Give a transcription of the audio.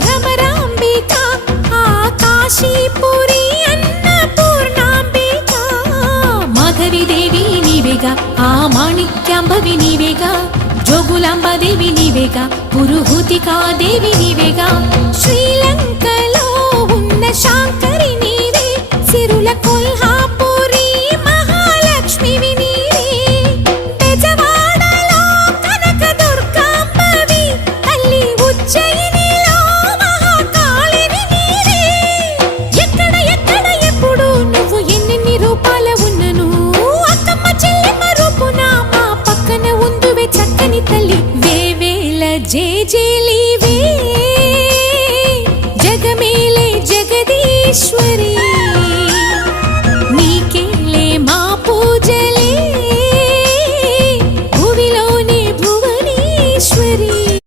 భ్రమరాంబిక ఆకాశీపురి అన్నపూర్ణాంబిక మాధవిదేవి నీవేగా ఆ మాణిక్యాంబవి నీవేగా జోగులాంబాదేవి నీవేగా పురుహూతికాదేవి నీవేగా శ్రీలంకలో ఉన్న శాంకరి నీవే సిరుల కొల్హాపురి మహాలక్ష్మివి నీవే బెజవాడలో కనకదుర్గాంబవి తల్లి ఉజ్జయినిలో మహాకాళివి నీవే ఎక్కడ ఎక్కడ ఎప్పుడు నువ్వు ఎన్నెన్ని రూపాల ఉన్నను అక్కమ్మ చెల్లెమ్మ రూపున మా పక్కన ఉందువే చక్కని తల్లి వేవేల జేజేలివే జగమేలే జగదీశ్వరి